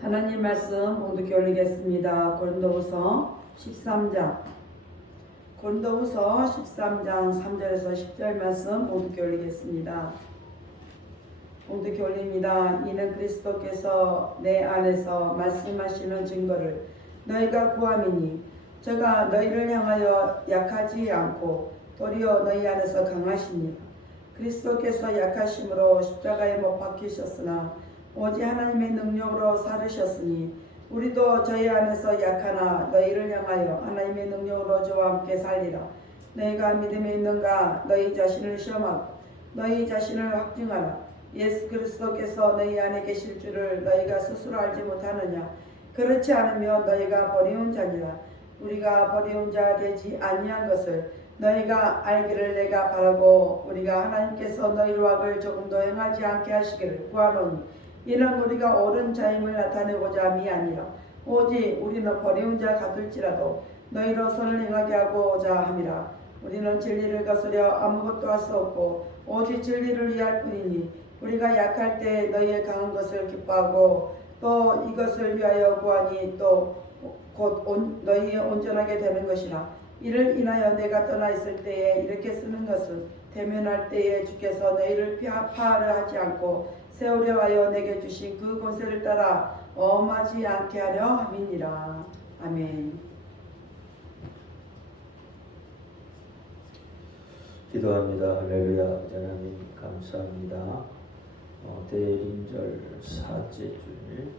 하나님 말씀 봉독해 올리겠습니다. 고린도후서 13장 3절에서 10절 말씀 봉독해 올리겠습니다. 봉독해 올립니다. 이는 그리스도께서 내 안에서 말씀하시는 증거를 너희가 구함이니 저가 너희를 향하여 약하지 않고 도리어 너희 안에서 강하시니라. 그리스도께서 약하심으로 십자가에 못 박히셨으나 오직 하나님의 능력으로 살으셨으니 우리도 저희 안에서 약하나 너희를 향하여 하나님의 능력으로 저와 함께 살리라. 너희가 믿음에 있는가? 너희 자신을 시험하고 너희 자신을 확증하라. 예수 그리스도께서 너희 안에 계실 줄을 너희가 스스로 알지 못하느냐? 그렇지 않으면 너희가 버리운 자니라. 우리가 버리운 자 되지 아니한 것을 너희가 알기를 내가 바라고 우리가 하나님께서 너희로 악을 조금도 행하지 않게 하시기를 구하노니 이는 우리가 옳은 자임을 나타내고자 함이 아니라 오직 우리는 버리운 자 같을지라도 너희로 선을 행하게 하고자 함이라. 우리는 진리를 거스려 아무것도 할 수 없고 오직 진리를 위할 뿐이니 우리가 약할 때 너희의 강한 것을 기뻐하고 또 이것을 위하여 구하니 또 곧 너희 온전하게 되는 것이라. 이를 인하여 내가 떠나 있을 때에 이렇게 쓰는 것은 대면할 때에 주께서 너희를 파하려 하지 않고 세우려 하여 내게 주신 그 권세를 따라 엄하지 않게 하려 함이니라. 아멘. 기도합니다. 할렐루야. 하나님 감사합니다. 대림절 4째 주일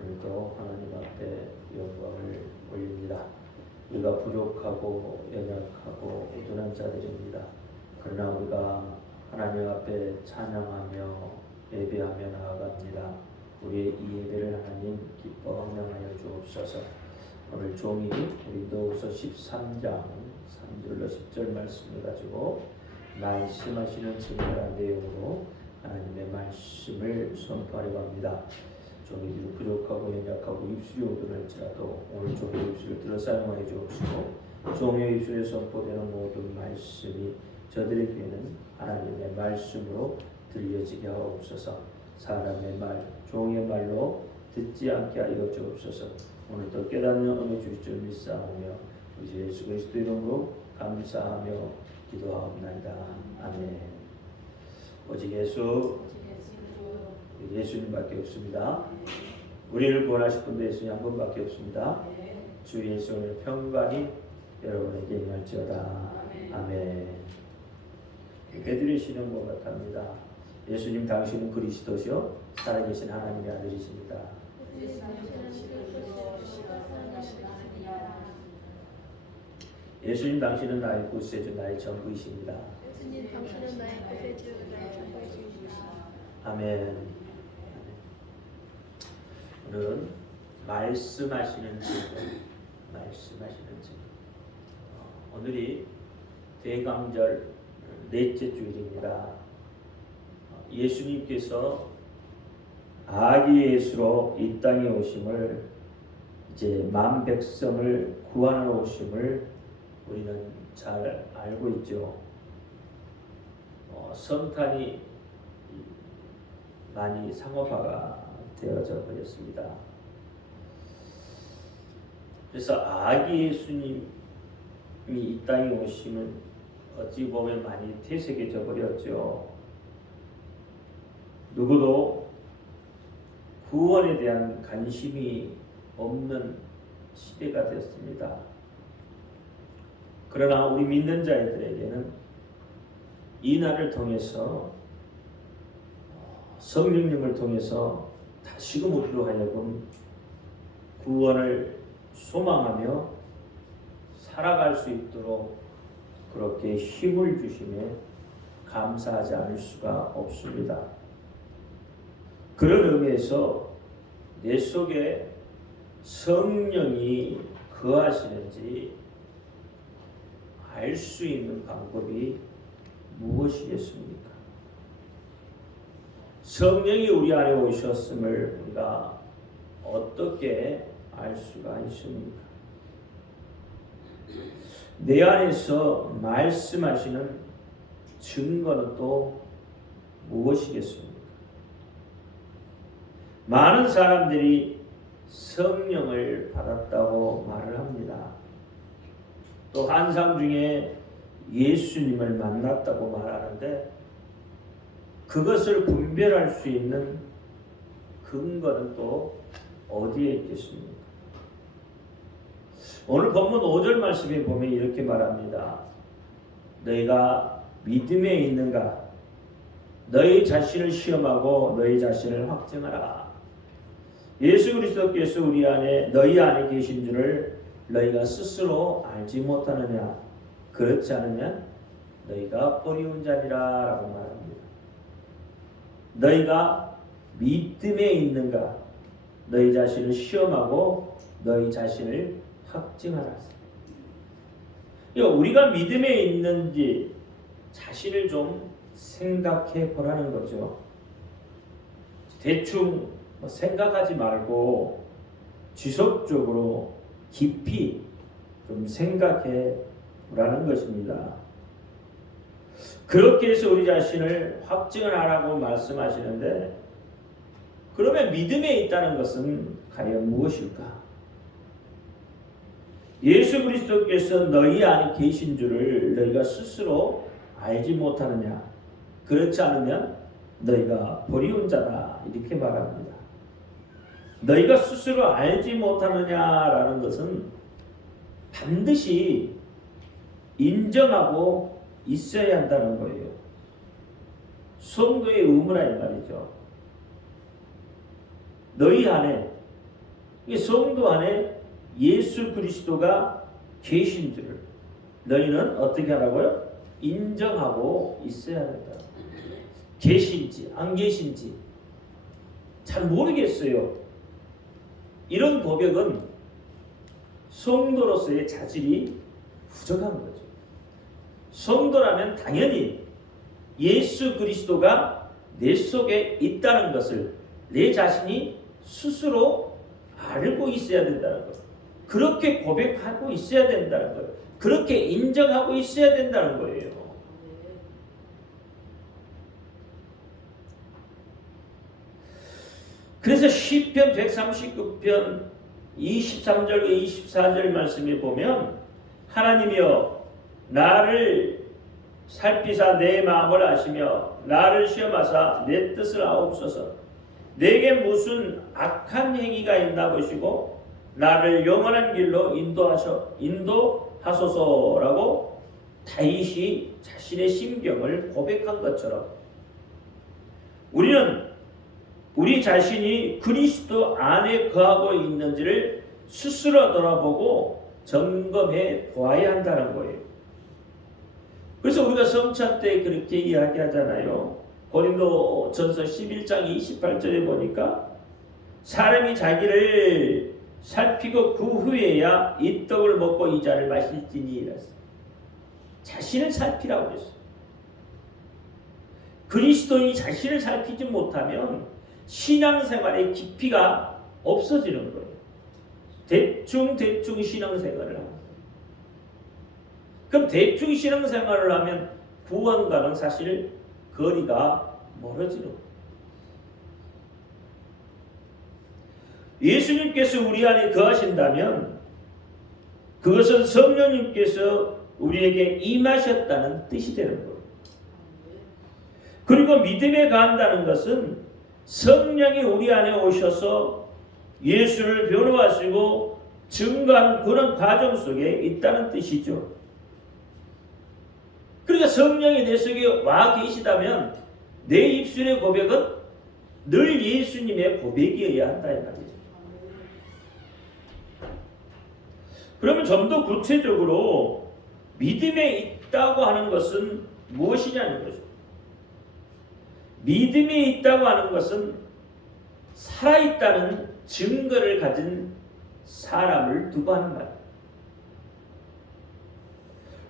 오늘도 하나님 앞에 영광을 올립니다. 우리가 부족하고 연약하고 우둔한 자들입니다. 그러나 우리가 하나님 앞에 찬양하며 예배하며 나아갑니다. 우리의 이 예배를 하나님 기뻐 명하여 주옵소서. 오늘 종이 고린도후서 13장 3절로 10절 말씀을 가지고 말씀하시는 증거란 내용으로 하나님의 말씀을 선포하려고 합니다. 종이 비록 부족하고 연약하고 입술이 오돌할지라도 오늘 종의 입술을 들어 사용하여 주옵시고 종의 입술에 선포되는 모든 말씀이 저들의 귀에는 하나님의 말씀으로 들려지게 하옵소서. 사람의 말, 종의 말로 듣지 않게 하여 주옵소서. 오늘도 깨닫는 은혜 주실 줄 믿사오며 우리 예수 그리스도 이름으로 감사하며 기도하옵나이다. 아멘. 오직 예수님밖에 없습니다. 우리를 구원하실 분도 예수님 한 분밖에 없습니다. 주 예수의 평강이 여러분에게 임할지어다. 아멘. 해드리시는 것 같답니다. 예수님 당신은 그리스도시요 살아계신 하나님의 아들이십니다. 예수님 당신은 나의 구세주 나의 전부이십니다. 예수님 당신은 나의 구세주 나의 전부이십니다. 아멘. 오늘은 말씀하시는 증거. 오늘이 대강절 넷째 주일입니다. 예수님께서 아기 예수로 이 땅에 오심을 이제 만 백성을 구하러 오심을 우리는 잘 알고 있죠. 성탄이 많이 상업화가 되어져 버렸습니다. 그래서 아기 예수님이 이 땅에 오심은 어찌 보면 많이 퇴색해져 버렸죠. 누구도 구원에 대한 관심이 없는 시대가 됐습니다. 그러나 우리 믿는 자들에게는 이 날을 통해서 성령님을 통해서 다시금 우리로 하여금 구원을 소망하며 살아갈 수 있도록 그렇게 힘을 주심에 감사하지 않을 수가 없습니다. 그런 의미에서 내 속에 성령이 거하시는지 알 수 있는 방법이 무엇이겠습니까? 성령이 우리 안에 오셨음을 우리가 어떻게 알 수가 있습니까? 내 안에서 말씀하시는 증거는 또 무엇이겠습니까? 많은 사람들이 성령을 받았다고 말을 합니다. 또 환상 중에 예수님을 만났다고 말하는데 그것을 분별할 수 있는 근거는 또 어디에 있겠습니까? 오늘 본문 5절 말씀에 보면 이렇게 말합니다. 너희가 믿음에 있는가? 너희 자신을 시험하고 너희 자신을 확증하라. 예수 그리스도께서 우리 안에 너희 안에 계신 줄을 너희가 스스로 알지 못하느냐? 그렇지 않으면 너희가 버리운 자니라 라고 말합니다. 너희가 믿음에 있는가? 너희 자신을 시험하고 너희 자신을 확증하라. 우리가 믿음에 있는지 자신을 좀 생각해 보라는 거죠. 대충 생각하지 말고 지속적으로 깊이 좀 생각해 보라는 것입니다. 그렇게 해서 우리 자신을 확증을 하라고 말씀하시는데 그러면 믿음에 있다는 것은 과연 무엇일까? 예수 그리스도께서 너희 안에 계신 줄을 너희가 스스로 알지 못하느냐? 그렇지 않으면 너희가 버리운 자다 이렇게 말합니다. 너희가 스스로 알지 못하느냐라는 것은 반드시 인정하고 있어야 한다는 거예요. 성도의 의무라 이 말이죠. 너희 안에, 성도 안에 예수 그리스도가 계신 줄을 너희는 어떻게 하라고요? 인정하고 있어야 된다. 계신지 안 계신지 잘 모르겠어요. 이런 고백은 성도로서의 자질이 부족한 거죠. 성도라면 당연히 예수 그리스도가 내 속에 있다는 것을 내 자신이 스스로 알고 있어야 된다는 것. 그렇게 고백하고 있어야 된다는 것. 그렇게 인정하고 있어야 된다는 거예요. 그래서 시편 139편 23절과 24절 말씀에 보면 하나님이여 나를 살피사 내 마음을 아시며 나를 시험하사 내 뜻을 아옵소서. 내게 무슨 악한 행위가 있나 보시고 나를 영원한 길로 인도하소서라고 다윗이 자신의 심경을 고백한 것처럼 우리는 우리 자신이 그리스도 안에 거하고 있는지를 스스로 돌아보고 점검해 보아야 한다는 거예요. 그래서 우리가 성찬 때 그렇게 이야기하잖아요. 고린도전서 11장 28절에 보니까 사람이 자기를 살피고 그 후에야 이 떡을 먹고 이 잔을 마실지니 이랬어요. 자신을 살피라고 했어요. 그리스도인이 자신을 살피지 못하면 신앙생활의 깊이가 없어지는 거예요. 대충 신앙생활을 합니다. 그럼 대충 신앙생활을 하면 구원과는 사실 거리가 멀어지는 거예요. 예수님께서 우리 안에 거하신다면 그것은 성령님께서 우리에게 임하셨다는 뜻이 되는 거예요. 그리고 믿음에 거한다는 것은 성령이 우리 안에 오셔서 예수를 변호하시고 증거하는 그런 과정 속에 있다는 뜻이죠. 그러니까 성령이 내 속에 와 계시다면 내 입술의 고백은 늘 예수님의 고백이어야 한다 이 말이에요. 그러면 좀 더 구체적으로 믿음에 있다고 하는 것은 무엇이냐는 거죠. 믿음에 있다고 하는 것은 살아있다는 증거를 가진 사람을 두고 하는 말.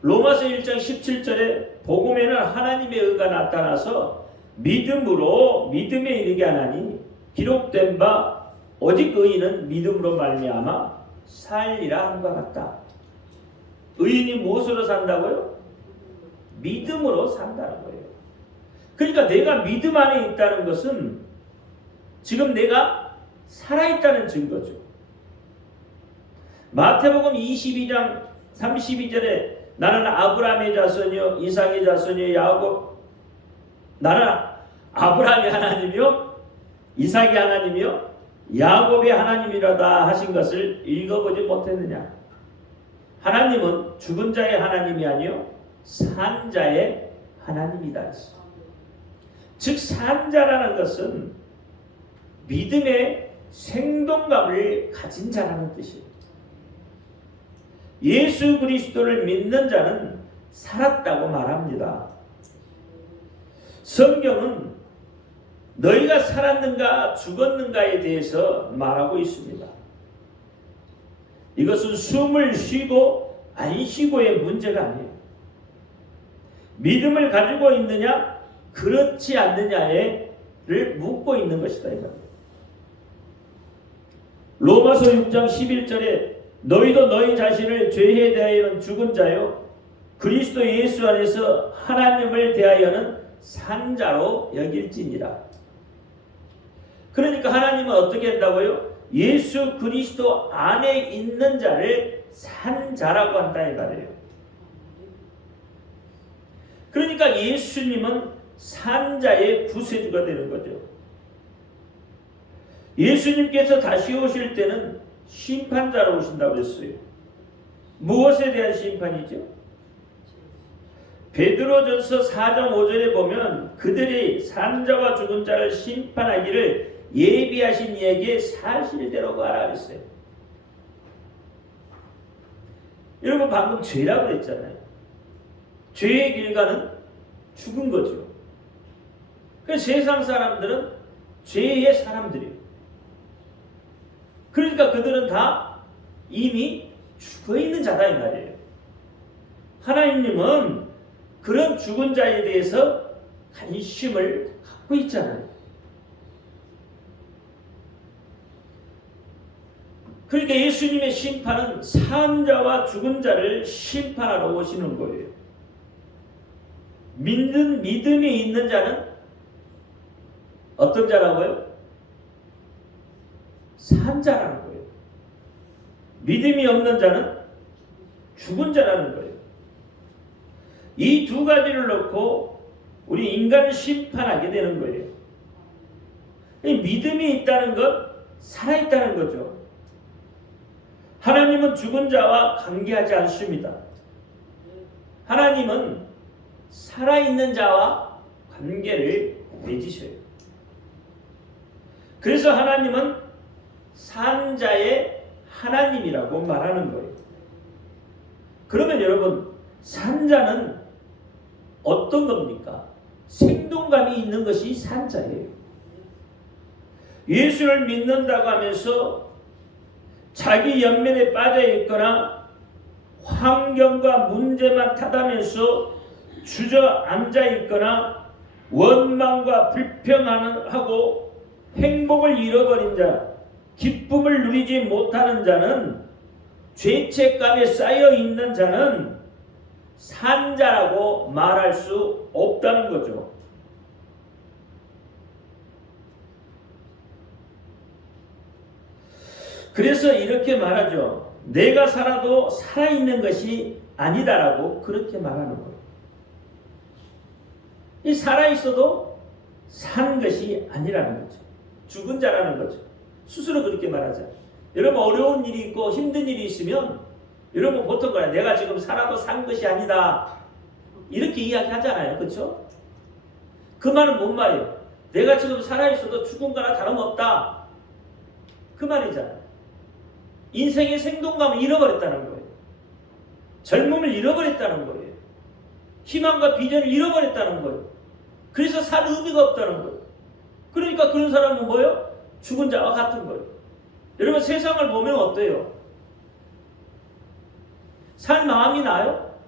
로마서 1장 17절에 복음에는 하나님의 의가 나타나서 믿음으로 믿음에 이르게 하나니 기록된 바 오직 의인은 믿음으로 말미암아 살리라 함과 같다. 의인이 무엇으로 산다고요? 믿음으로 산다는 거예요. 그러니까 내가 믿음 안에 있다는 것은 지금 내가 살아있다는 증거죠. 마태복음 22장 32절에 나는 아브라함의 자손이요 이삭의 자손이요 야곱 나는 아브라함의 하나님이요 이삭의 하나님이요 야곱의 하나님이라다 하신 것을 읽어보지 못했느냐. 하나님은 죽은 자의 하나님이 아니요 산 자의 하나님이다. 즉 산자라는 것은 믿음의 생동감을 가진 자라는 뜻이에요. 예수 그리스도를 믿는 자는 살았다고 말합니다. 성경은 너희가 살았는가 죽었는가에 대해서 말하고 있습니다. 이것은 숨을 쉬고 안 쉬고의 문제가 아니에요. 믿음을 가지고 있느냐 그렇지 않느냐를 묻고 있는 것이다. 이겁니다. 로마서 6장 11절에 너희도 너희 자신을 죄에 대하여는 죽은 자요 그리스도 예수 안에서 하나님을 대하여는 산 자로 여길지니라. 그러니까 하나님은 어떻게 한다고요? 예수 그리스도 안에 있는 자를 산 자라고 한다 이 말이에요. 그러니까 예수님은 산 자의 구세주가 되는 거죠. 예수님께서 다시 오실 때는 심판자로 오신다고 했어요. 무엇에 대한 심판이죠? 베드로전서 4장 5절에 보면 그들이 산자와 죽은 자를 심판하기를 예비하신 이에게 사실대로 가라 그랬어요. 여러분 방금 죄라고 그랬잖아요. 죄의 결과는 죽은 거죠. 그래서 세상 사람들은 죄의 사람들이에요. 그러니까 그들은 다 이미 죽어있는 자다 이 말이에요. 하나님은 그런 죽은 자에 대해서 관심을 갖고 있잖아요. 그러니까 예수님의 심판은 산 자와 죽은 자를 심판하러 오시는 거예요. 믿음이 있는 자는 어떤 자라고요? 산 자라는 거예요. 믿음이 없는 자는 죽은 자라는 거예요. 이 두 가지를 놓고 우리 인간을 심판하게 되는 거예요. 믿음이 있다는 건 살아있다는 거죠. 하나님은 죽은 자와 관계하지 않습니다. 하나님은 살아있는 자와 관계를 맺으셔요. 그래서 하나님은 산 자의 하나님이라고 말하는 거예요. 그러면 여러분 산 자는 어떤 겁니까? 생동감이 있는 것이 산 자예요. 예수를 믿는다고 하면서 자기 연면에 빠져 있거나 환경과 문제만 탓하면서 주저앉아 있거나 원망과 불평하고 행복을 잃어버린 자, 기쁨을 누리지 못하는 자는 죄책감에 쌓여 있는 자는 산 자라고 말할 수 없다는 거죠. 그래서 이렇게 말하죠. 내가 살아도 살아있는 것이 아니다라고 그렇게 말하는 거예요. 이 살아있어도 사는 것이 아니라는 거죠. 죽은 자라는 거죠. 스스로 그렇게 말하죠. 여러분 어려운 일이 있고 힘든 일이 있으면 여러분 보통 그래 내가 지금 살아도 산 것이 아니다 이렇게 이야기하잖아요. 그렇죠? 그 말은 뭔 말이에요? 내가 지금 살아있어도 죽은 거나 다름없다 그 말이잖아요. 인생의 생동감을 잃어버렸다는 거예요. 젊음을 잃어버렸다는 거예요. 희망과 비전을 잃어버렸다는 거예요. 그래서 살 의미가 없다는 거예요. 그러니까 그런 사람은 뭐예요? 죽은 자와 같은 거예요. 여러분 세상을 보면 어때요? 살 마음이 나요?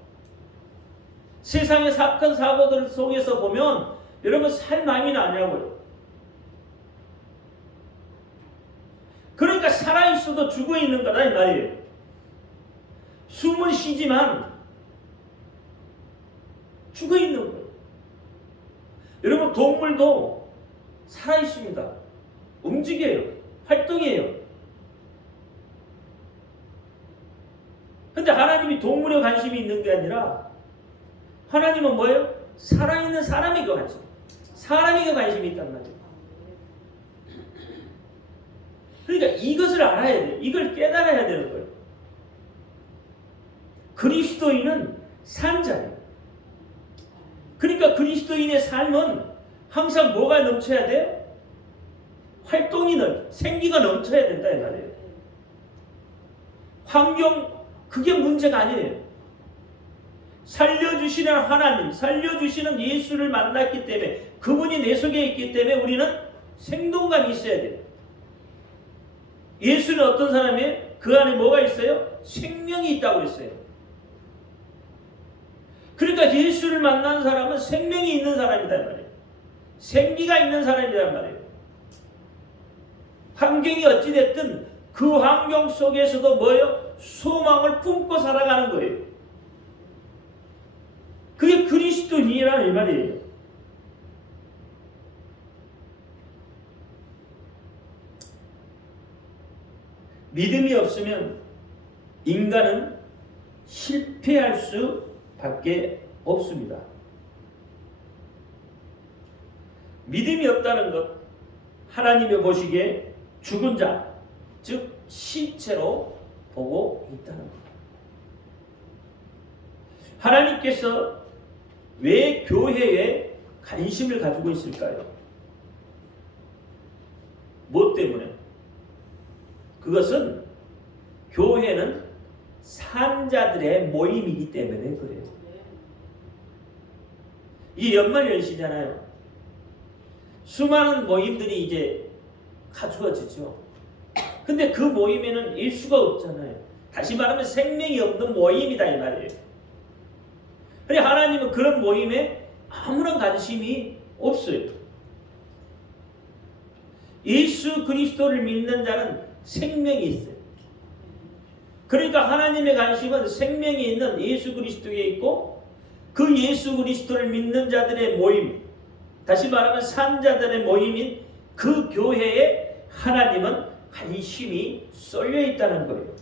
세상의 사건 사고들 속에서 보면 여러분 살 마음이 나냐고요. 그러니까 살아있어도 죽어있는 거다 이 말이에요. 숨은 쉬지만 죽어있는 거예요. 여러분 동물도 살아있습니다. 움직여요. 활동해요. 근데 하나님이 동물에 관심이 있는 게 아니라 하나님은 뭐예요? 살아있는 사람에게 관심. 사람에게 관심이 있단 말이에요. 그러니까 이것을 알아야 돼요. 이걸 깨달아야 되는 거예요. 그리스도인은 산자예요. 그러니까 그리스도인의 삶은 항상 뭐가 넘쳐야 돼요? 활동이 생기가 넘쳐야 된다 이 말이에요. 환경 그게 문제가 아니에요. 살려주시는 하나님, 살려주시는 예수를 만났기 때문에 그분이 내 속에 있기 때문에 우리는 생동감이 있어야 돼요. 예수는 어떤 사람이에요? 그 안에 뭐가 있어요? 생명이 있다고 했어요. 그러니까 예수를 만난 사람은 생명이 있는 사람이다 이 말이에요. 생기가 있는 사람이다 이 말이에요. 환경이 어찌됐든 그 환경 속에서도 뭐예요? 소망을 품고 살아가는 거예요. 그게 그리스도인이란 이 말이에요. 믿음이 없으면 인간은 실패할 수밖에 없습니다. 믿음이 없다는 것, 하나님이 보시기에 죽은 자, 즉 시체로 보고 있다는 것. 하나님께서 왜 교회에 관심을 가지고 있을까요? 무엇 때문에? 그것은 교회는 산자들의 모임이기 때문에 그래요. 이 연말연시잖아요. 수많은 모임들이 이제 갖추어지죠. 근데 그 모임에는 일수가 없잖아요. 다시 말하면 생명이 없는 모임이다 이 말이에요. 그래 하나님은 그런 모임에 아무런 관심이 없어요. 예수 그리스도를 믿는 자는 생명이 있어요. 그러니까 하나님의 관심은 생명이 있는 예수 그리스도에 있고 그 예수 그리스도를 믿는 자들의 모임, 다시 말하면 산자들의 모임인 그 교회에 하나님은 관심이 쏠려 있다는 거예요.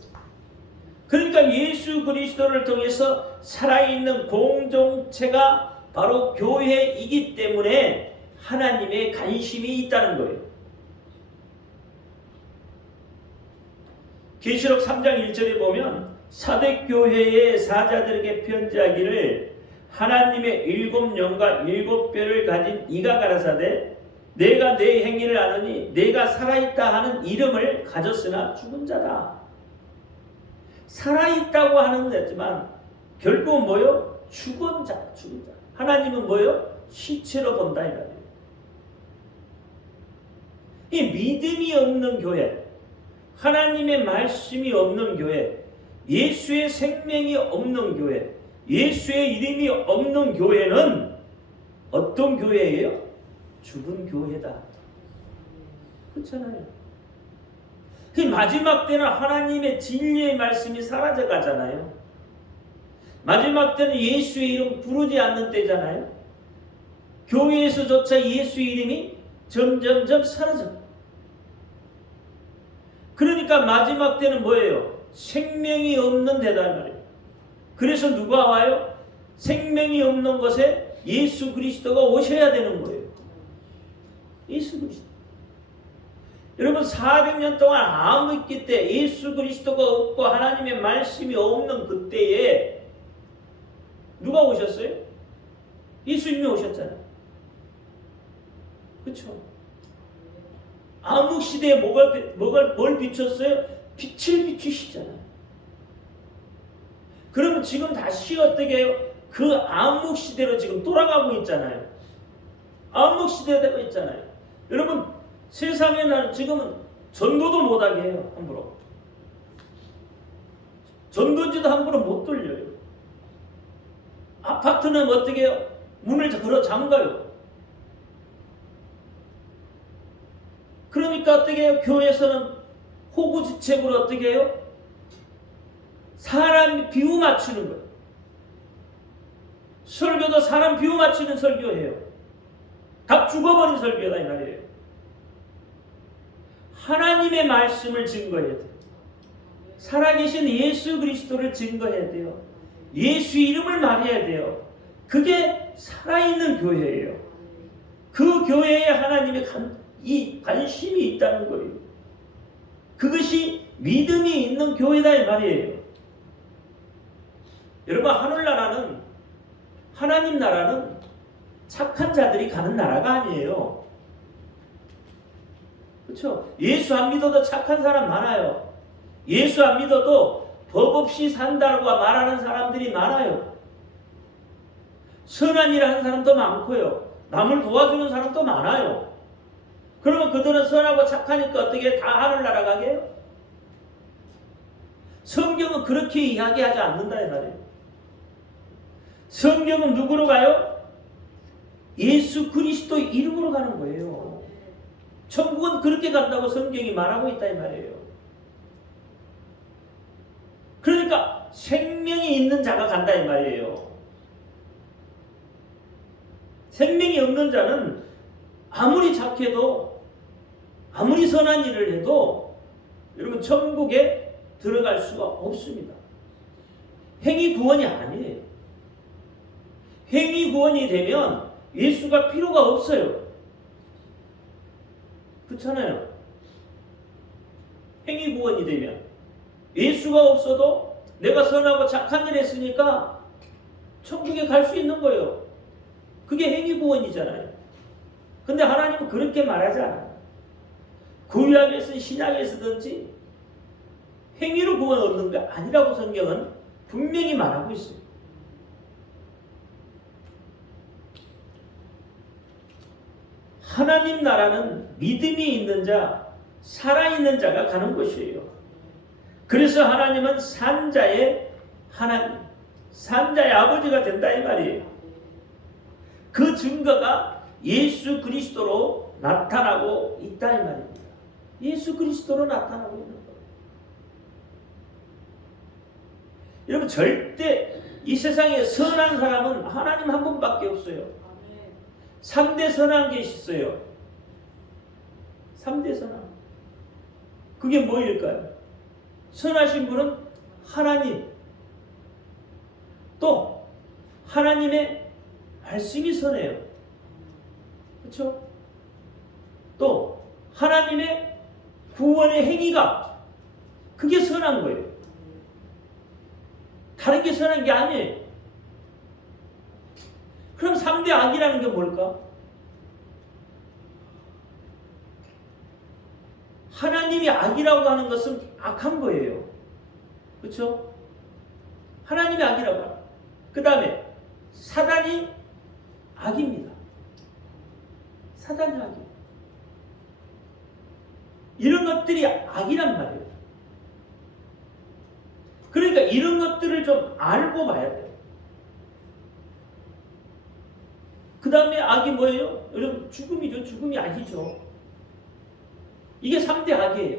그러니까 예수 그리스도를 통해서 살아있는 공동체가 바로 교회이기 때문에 하나님의 관심이 있다는 거예요. 계시록 3장 1절에 보면 사대교회의 사자들에게 편지하기를 하나님의 7영과 7뼈를 가진 이가 가라사대 내가 내 행위를 아느니 내가 살아있다 하는 이름을 가졌으나 죽은 자다. 살아있다고 하는 거였지만 결국은 뭐요? 죽은 자, 죽은 자. 하나님은 뭐요? 시체로 본다 이 말이에요. 이 믿음이 없는 교회, 하나님의 말씀이 없는 교회, 예수의 생명이 없는 교회, 예수의 이름이 없는 교회는 어떤 교회예요? 죽은 교회다. 그렇잖아요. 그 마지막 때는 하나님의 진리의 말씀이 사라져 가잖아요. 마지막 때는 예수의 이름 부르지 않는 때잖아요. 교회에서조차 예수의 이름이 점점점 사라져. 그러니까 마지막 때는 뭐예요? 생명이 없는 데다 말이에요. 그래서 누가 와요? 생명이 없는 곳에 예수 그리스도가 오셔야 되는 거예요. 예수 그리스도. 여러분 400년 동안 암흑기 때 예수 그리스도가 없고 하나님의 말씀이 없는 그때에 누가 오셨어요? 예수님이 오셨잖아요. 그렇죠? 암흑 시대에 뭘 비췄어요? 빛을 비추시잖아요. 그러면 지금 다시 어떻게 해요? 그 암흑 시대로 지금 돌아가고 있잖아요. 암흑 시대가 되고 있잖아요. 여러분 세상에는 지금은 전도도 못하게 해요. 함부로. 전도지도 함부로 못 돌려요. 아파트는 어떻게 해요? 문을 걸어 잠가요. 그러니까 어떻게 해요? 교회에서는 호구지책으로 어떻게 해요? 사람 비유 맞추는 거예요. 설교도 사람 비유 맞추는 설교예요. 다 죽어버린 설교다 이 말이에요. 하나님의 말씀을 증거해야 돼요. 살아계신 예수 그리스도를 증거해야 돼요. 예수 이름을 말해야 돼요. 그게 살아있는 교회예요. 그 교회에 하나님의 이 관심이 있다는 거예요. 그것이 믿음이 있는 교회다 이 말이에요. 여러분, 하늘나라는, 하나님 나라는 착한 자들이 가는 나라가 아니에요. 그렇죠? 예수 안 믿어도 착한 사람 많아요. 예수 안 믿어도 법 없이 산다고 말하는 사람들이 많아요. 선한 일 하는 사람도 많고요. 남을 도와주는 사람도 많아요. 그러면 그들은 선하고 착하니까 어떻게 다 하늘나라 가게 해요? 성경은 그렇게 이야기하지 않는다 이 말이에요. 성경은 누구로 가요? 예수 그리스도 이름으로 가는 거예요. 천국은 그렇게 간다고 성경이 말하고 있다 이 말이에요. 그러니까 생명이 있는 자가 간다 이 말이에요. 생명이 없는 자는 아무리 착해도, 아무리 선한 일을 해도 여러분 천국에 들어갈 수가 없습니다. 행위 구원이 아니에요. 행위 구원이 되면 예수가 필요가 없어요. 그렇잖아요. 행위 구원이 되면 예수가 없어도 내가 선하고 착한 일 했으니까 천국에 갈 수 있는 거예요. 그게 행위 구원이잖아요. 근데 하나님은 그렇게 말하지 않아요. 구약에서든 신약에서든지 행위로 구원 얻는 게 아니라고 성경은 분명히 말하고 있어요. 하나님 나라는 믿음이 있는 자, 살아있는 자가 가는 곳이에요. 그래서 하나님은 산자의 하나님, 산자의 아버지가 된다 이 말이에요. 그 증거가 예수 그리스도로 나타나고 있다 이 말입니다. 예수 그리스도로 나타나고 있는 거예요. 여러분, 절대 이 세상에 선한 사람은 하나님 한 분밖에 없어요. 3대 선한 게 있어요. 3대 선한. 그게 뭐일까요? 선하신 분은 하나님, 또 하나님의 말씀이 선해요. 그렇죠? 또 하나님의 구원의 행위가 그게 선한 거예요. 다른 게 선한 게 아니에요. 그럼 3대 악이라는 게 뭘까? 하나님이 악이라고 하는 것은 악한 거예요. 그렇죠? 하나님이 악이라고 하는. 그 다음에 사단이 악입니다. 사단이 악이에요. 이런 것들이 악이란 말이에요. 그러니까 이런 것들을 좀 알고 봐야 돼요. 그 다음에 악이 뭐예요? 여러분, 죽음이죠. 죽음이 아니죠. 이게 3대 악이에요.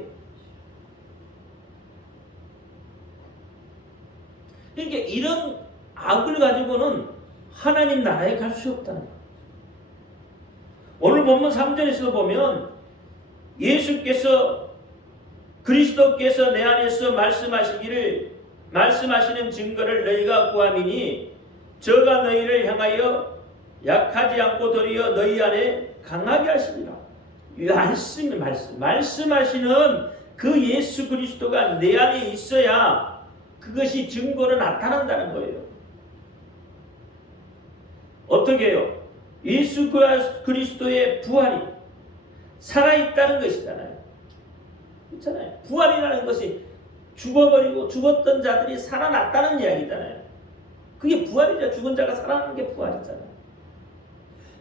그러니까 이런 악을 가지고는 하나님 나라에 갈 수 없다는 거예요. 오늘 본문 3절에서 보면 예수께서 그리스도께서 내 안에서 말씀하시는 증거를 너희가 구함이니 저가 너희를 향하여 약하지 않고 도리어 너희 안에 강하게 하시리라. 말씀하시는 그 예수 그리스도가 내 안에 있어야 그것이 증거로 나타난다는 거예요. 어떻게 해요? 예수 그리스도의 부활이 살아있다는 것이잖아요. 그렇잖아요. 부활이라는 것이 죽어버리고 죽었던 자들이 살아났다는 이야기잖아요. 그게 부활이죠. 죽은 자가 살아나는 게 부활이잖아요.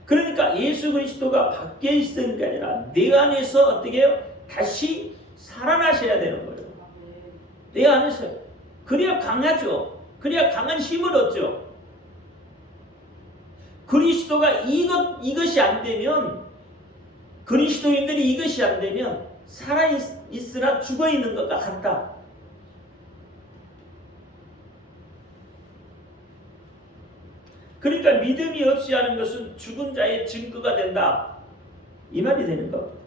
그러니까 예수 그리스도가 밖에 있는 게 아니라 내 안에서 어떻게 해요? 다시 살아나셔야 되는 거예요. 내 안에서. 그래야 강하죠. 그래야 강한 힘을 얻죠. 그리스도가 이것이 안 되면, 그리스도인들이 이것이 안 되면 살아있으나 죽어있는 것과 같다. 그러니까 믿음이 없이 하는 것은 죽은 자의 증거가 된다. 이 말이 되는 겁니다.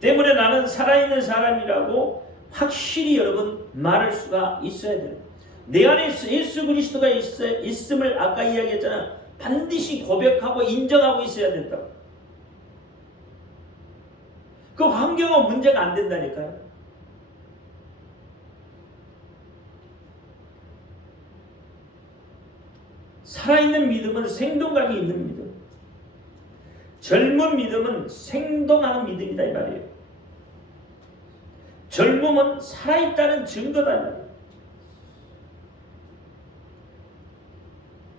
때문에 나는 살아있는 사람이라고 확실히 여러분 말할 수가 있어야 돼요. 내 안에 예수 그리스도가 있음을 아까 이야기했잖아요. 반드시 고백하고 인정하고 있어야 된다고. 그 환경은 문제가 안 된다니까요. 살아있는 믿음은 생동감이 있는 믿음. 젊은 믿음은 생동하는 믿음이다 이 말이에요. 젊음은 살아있다는 증거다 이 말이에요.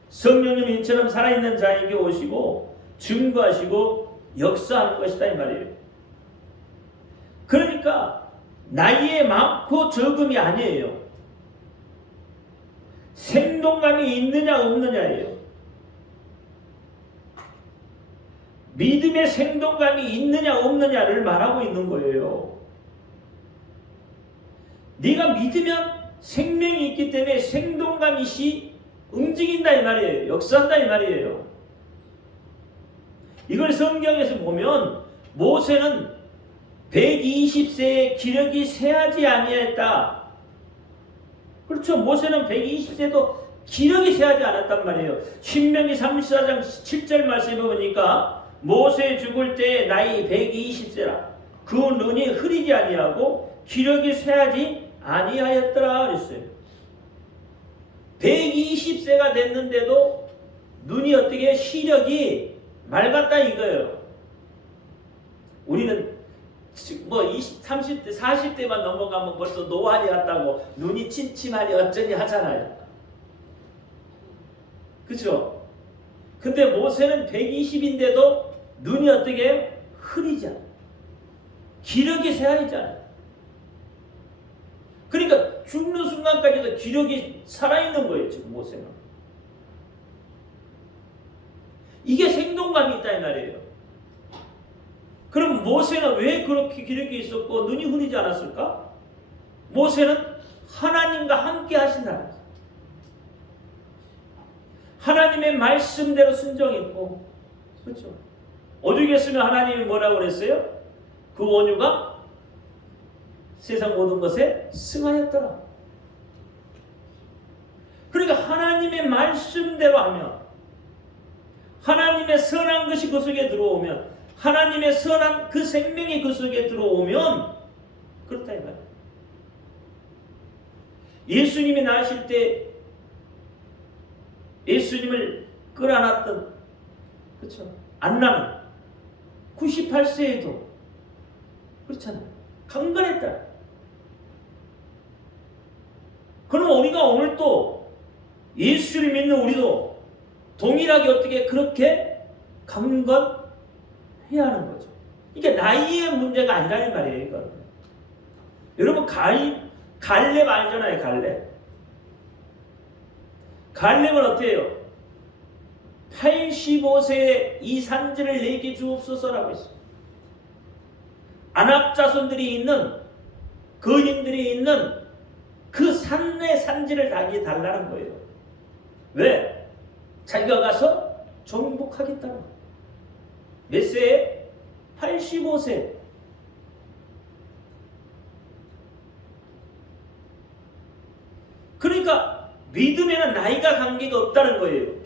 성령님이 이처럼 살아있는 자에게 오시고 증거하시고 역사하는 것이다 이 말이에요. 그러니까 나이에 많고 적음이 아니에요. 생동감이 있느냐 없느냐예요. 믿음의 생동감이 있느냐 없느냐를 말하고 있는 거예요. 네가 믿으면 생명이 있기 때문에 생동감이 움직인다 이 말이에요. 역사한다 이 말이에요. 이걸 성경에서 보면 모세는 120세에 기력이 쇠하지 아니하였다. 그렇죠. 모세는 120세도 기력이 쇠하지 않았단 말이에요. 신명기 34장 7절 말씀에 보니까 모세 죽을 때 나이 120세라. 그 눈이 흐리지 아니하고 기력이 쇠하지 아니하였더라 그랬어요. 120세가 됐는데도 눈이 어떻게 시력이 맑았다 이거예요. 우리는 뭐 20, 30대, 40대만 넘어가면 벌써 노안이 왔다고 눈이 침침하니 어쩌니 하잖아요. 그죠? 근데 모세는 120인데도 눈이 어떻게 해요? 흐리지 않아요. 기력이 쇠하지 않아요. 그러니까 죽는 순간까지도 기력이 살아있는 거예요. 지금 모세는. 이게 생동감이 있다 이 말이에요. 그럼 모세는 왜 그렇게 기력이 있었고 눈이 흐리지 않았을까? 모세는 하나님과 함께 하신 사람이에요. 하나님의 말씀대로 순종했고, 그렇죠? 오죽했으면 하나님이 뭐라고 그랬어요? 그 온유가 세상 모든 것에 승하였더라. 그러니까 하나님의 말씀대로 하면, 하나님의 선한 것이 그 속에 들어오면, 하나님의 선한 그 생명이 그 속에 들어오면 그렇다 이 말이에요. 예수님이 나으실 때 예수님을 끌어안았던 그렇죠. 안나는 98세에도 그렇잖아요. 강건했다. 그럼 우리가 오늘 또 예수를 믿는 우리도 동일하게 어떻게 그렇게 강건해야 하는 거죠. 이게 나이의 문제가 아니라는 말이에요. 이건. 여러분 갈렙 알잖아요. 갈렙은 어떻게 해요? 85세에 이 산지를 내게 주옵소서라고 했어요. 아낙 자손들이 있는 거인들이 있는 그 산의 산지를 자기에 달라는 거예요. 왜? 자기가 가서 정복하겠다는 거예요. 몇 세에? 85세. 그러니까 믿음에는 나이가 관계가 없다는 거예요.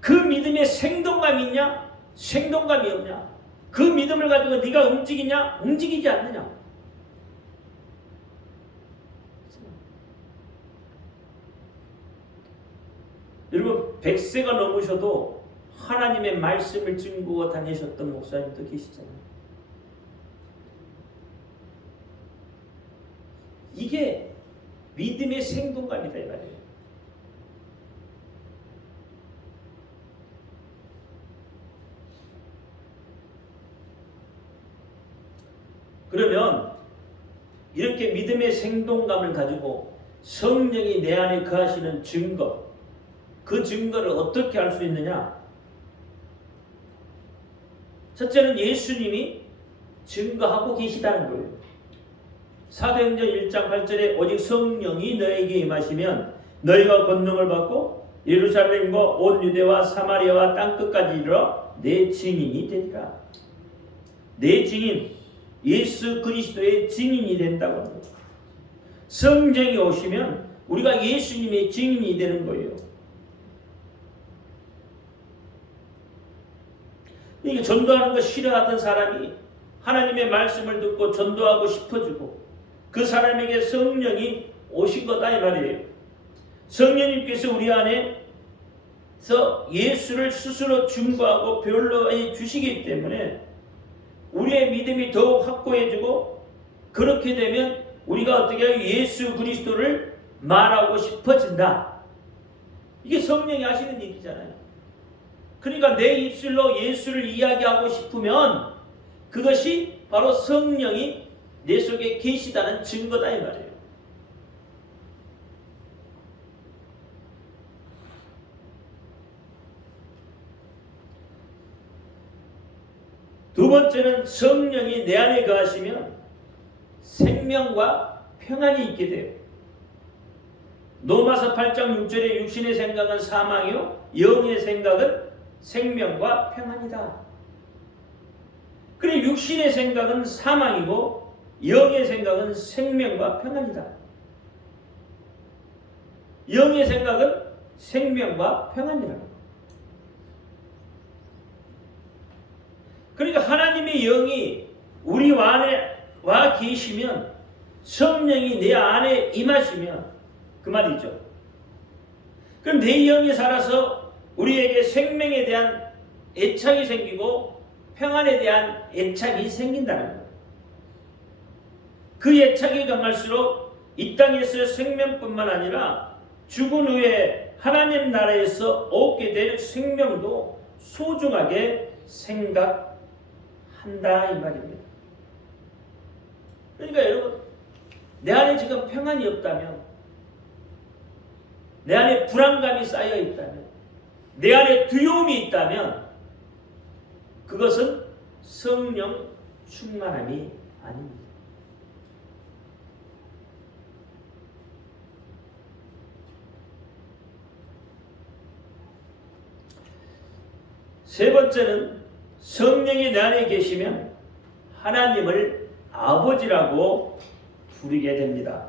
그 믿음에 생동감이 있냐? 생동감이 없냐? 그 믿음을 가지고 네가 움직이냐? 움직이지 않느냐? 여러분 100세가 넘으셔도 하나님의 말씀을 증거하고 다니셨던 목사님도 계시잖아요. 이게 믿음의 생동감이다 이 말이에요. 그러면 이렇게 믿음의 생동감을 가지고 성령이 내 안에 거하시는 증거, 그 증거를 어떻게 알 수 있느냐? 첫째는 예수님이 증거하고 계시다는 거예요. 사도행전 1장 8절에 오직 성령이 너에게 임하시면 너희가 권능을 받고 예루살렘과 온 유대와 사마리아와 땅끝까지 이르러 내 증인이 되리라. 내 증인, 예수 그리스도의 증인이 된다고 합니다. 성령이 오시면 우리가 예수님의 증인이 되는 거예요. 이게 전도하는 거 싫어하던 사람이 하나님의 말씀을 듣고 전도하고 싶어지고 그 사람에게 성령이 오신 거다 이 말이에요. 성령님께서 우리 안에서 예수를 스스로 증거하고 변로해 주시기 때문에 우리의 믿음이 더욱 확고해지고 그렇게 되면 우리가 어떻게 해요? 예수 그리스도를 말하고 싶어진다. 이게 성령이 하시는 얘기잖아요. 그러니까 내 입술로 예수를 이야기하고 싶으면 그것이 바로 성령이 내 속에 계시다는 증거다 이 말이에요. 두 번째는 성령이 내 안에 거하시면 생명과 평안이 있게 돼요. 로마서 8장 6절에 육신의 생각은 사망이요 영의 생각은 생명과 평안이다. 그래 육신의 생각은 사망이고 영의 생각은 생명과 평안이다. 영의 생각은 생명과 평안이라고. 그러니까 하나님의 영이 우리 안에 와 계시면 성령이 내 안에 임하시면 그 말이죠. 그럼 내 영이 살아서 우리에게 생명에 대한 애착이 생기고 평안에 대한 애착이 생긴다는 거예요. 그 애착이 강할수록 이 땅에서 생명뿐만 아니라 죽은 후에 하나님 나라에서 얻게 될 생명도 소중하게 생각한다 이 말입니다. 그러니까 여러분 내 안에 지금 평안이 없다면 내 안에 불안감이 쌓여 있다면 내 안에 두려움이 있다면 그것은 성령 충만함이 아닙니다. 세 번째는 성령이 내 안에 계시면 하나님을 아버지라고 부르게 됩니다.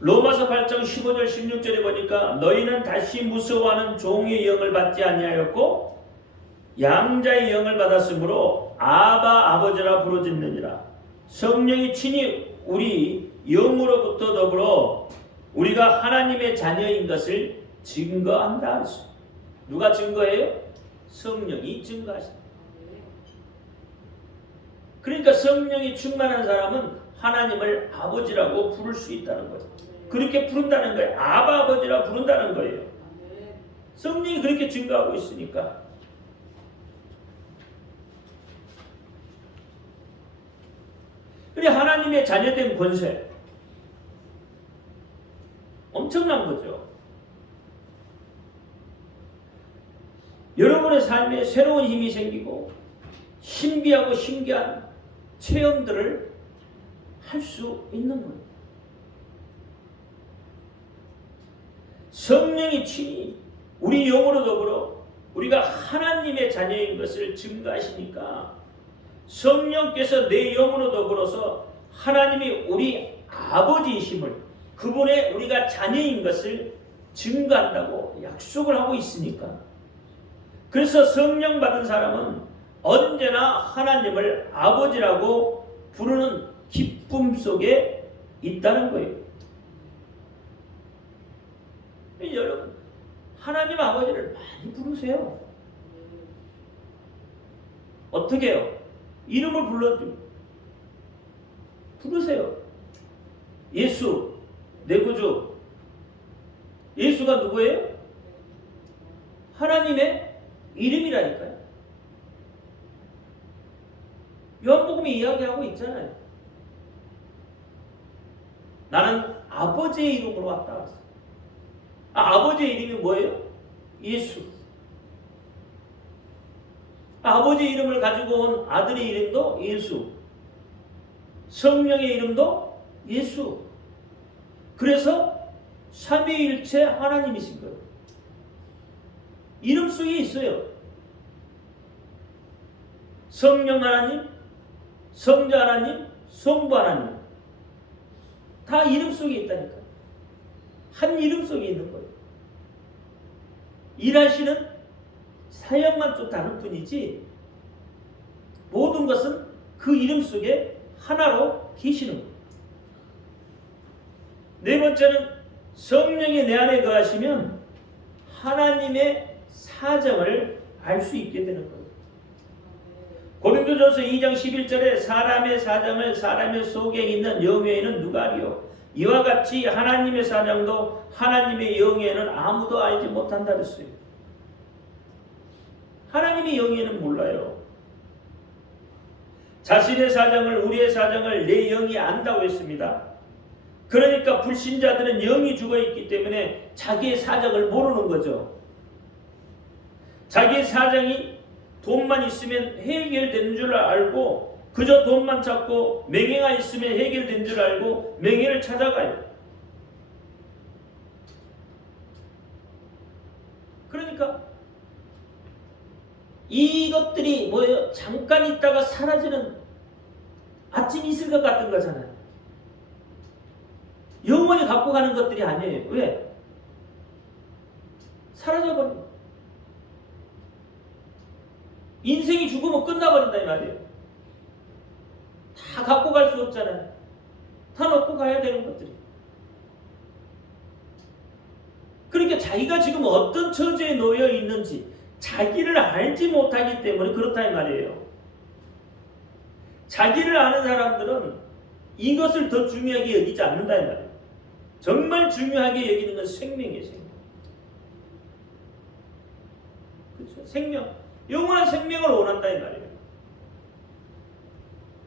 로마서 8장 15절 16절에 보니까 너희는 다시 무서워하는 종의 영을 받지 아니하였고 양자의 영을 받았으므로 아바 아버지라 부르짖느니라. 성령이 친히 우리 영으로부터 더불어 우리가 하나님의 자녀인 것을 증거한다. 누가 증거해요? 성령이 증거하신다. 그러니까 성령이 충만한 사람은 하나님을 아버지라고 부를 수 있다는 거예요. 그렇게 부른다는 거예요. 아바 아버지라 부른다는 거예요. 성령이 그렇게 증거하고 있으니까. 그래 하나님의 자녀된 권세 엄청난 거죠. 여러분의 삶에 새로운 힘이 생기고 신비하고 신기한 체험들을 할 수 있는 거예요. 성령이 친히 우리 영으로 더불어 우리가 하나님의 자녀인 것을 증거하시니까 성령께서 내 영으로 더불어서 하나님이 우리 아버지이심을 그분의 우리가 자녀인 것을 증거한다고 약속을 하고 있으니까 그래서 성령 받은 사람은 언제나 하나님을 아버지라고 부르는 기쁨 속에 있다는 거예요. 여러분 하나님 아버지를 많이 부르세요. 어떻게 해요? 이름을 부르세요. 예수 내 구주. 예수가 누구예요? 하나님의 이름이라니까요. 요한복음이 이야기하고 있잖아요. 나는 아버지의 이름으로 왔다. 아버지의 이름이 뭐예요? 예수. 아버지의 이름을 가지고 온 아들의 이름도 예수. 성령의 이름도 예수. 그래서 삼위일체 하나님이신 거예요. 이름 속에 있어요. 성령 하나님, 성자 하나님, 성부 하나님 다 이름 속에 있다니까. 한 이름 속에 있는 거예요. 일하시는 사역만 좀 다른 뿐이지 모든 것은 그 이름 속에 하나로 계시는 거예요. 네 번째는 성령이 내 안에 거하시면 하나님의 사정을 알 수 있게 되는 거예요. 고린도전서 2장 11절에 사람의 사정을 사람의 속에 있는 영에는 누가 알리요? 이와 같이 하나님의 사정도 하나님의 영에는 아무도 알지 못한다 그랬어요. 하나님의 영에는 몰라요. 자신의 사정을 우리의 사정을 내 영이 안다고 했습니다. 그러니까 불신자들은 영이 죽어있기 때문에 자기의 사정을 모르는 거죠. 자기의 사정이 돈만 있으면 해결되는 줄 알고 그저 돈만 찾고 명예가 있으면 해결된 줄 알고 명예를 찾아가요. 그러니까 이것들이 뭐예요? 잠깐 있다가 사라지는 아침 이슬과 같은 거잖아요. 영원히 갖고 가는 것들이 아니에요. 왜? 사라져버려. 인생이 죽으면 끝나버린다 이 말이에요. 다 갖고 갈 수 없잖아요. 다 놓고 가야 되는 것들이. 그러니까 자기가 지금 어떤 처지에 놓여 있는지 자기를 알지 못하기 때문에 그렇다 이 말이에요. 자기를 아는 사람들은 이것을 더 중요하게 여기지 않는다 이 말이에요. 정말 중요하게 여기는 건 생명이에요. 생명. 그렇죠? 생명. 영원한 생명을 원한다 이 말이에요.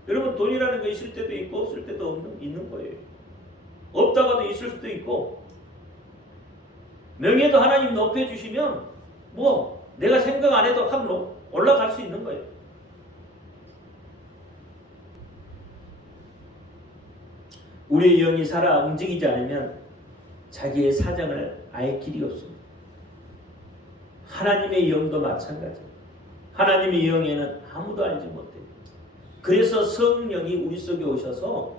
여러분 돈이라는 거 있을 때도 있고 없을 때도 있는 거예요. 없다가도 있을 수도 있고 명예도 하나님 높여주시면 뭐 내가 생각 안 해도 확 올라갈 수 있는 거예요. 우리의 영이 살아 움직이지 않으면 자기의 사정을 알 길이 없습니다. 하나님의 영도 마찬가지예요. 하나님의 영에는 아무도 알지 못해요. 그래서 성령이 우리 속에 오셔서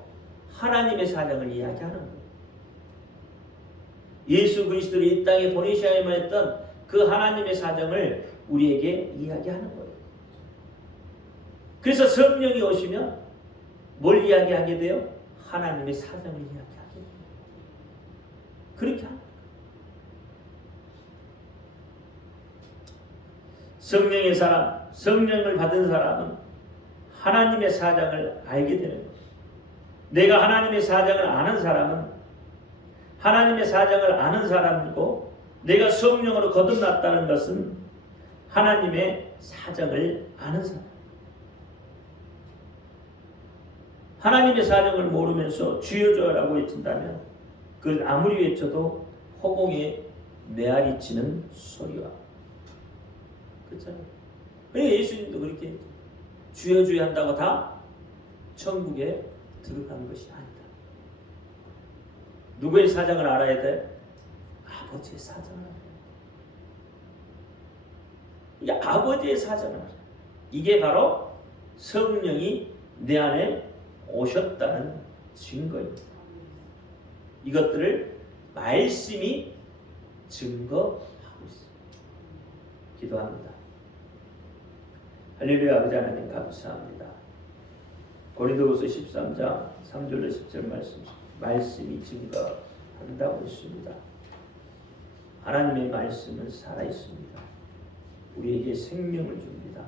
하나님의 사정을 이야기하는 거예요. 예수 그리스도를 이 땅에 보내셔야만 했던 그 하나님의 사정을 우리에게 이야기하는 거예요. 그래서 성령이 오시면 뭘 이야기하게 돼요? 하나님의 사정을 이야기하게 돼요. 그렇게 합니다. 성령의 사람, 성령을 받은 사람은 하나님의 사정을 알게 되는 거예요. 내가 하나님의 사정을 아는 사람은 하나님의 사정을 아는 사람이고 내가 성령으로 거듭났다는 것은 하나님의 사정을 아는 사람. 하나님의 사정을 모르면서 주여 주여라고 외친다면 그걸 아무리 외쳐도 허공에 메아리 치는 소리와 그렇잖아요. 그러니까 예수님도 그렇게 주여 주여 한다고 다 천국에 들어가는 것이 아니다. 누구의 사정을 알아야 돼? 아버지의 사정을 알아야 돼. 이게 아버지의 사정을 알아야 돼. 이게 바로 성령이 내 안에 오셨다는 증거입니다. 이것들을 말씀이 증거하고 있습니다. 기도합니다. 할렐루야. 아버지 하나님 감사합니다. 고린도후서 13장 3절로 10절 말씀이 증거한다고 했습니다. 하나님의 말씀은 살아있습니다. 우리에게 생명을 줍니다.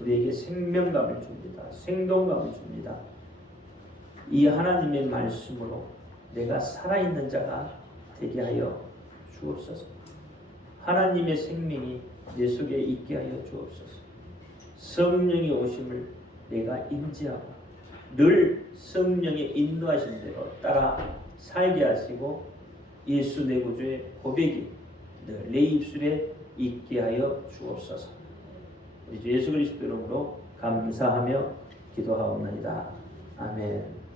우리에게 생명감을 줍니다. 생동감을 줍니다. 이 하나님의 말씀으로 내가 살아있는 자가 되게 하여 주옵소서. 하나님의 생명이 내 속에 있게 하여 주옵소서. 성령이 오심을 내가 인지하고 늘 성령의 인도하신 대로 따라 살게 하시고 예수 내 구주의 고백이 늘 내 입술에 있게 하여 주옵소서. 우리 주 예수 그리스도 이름으로 감사하며 기도하옵나이다. 아멘.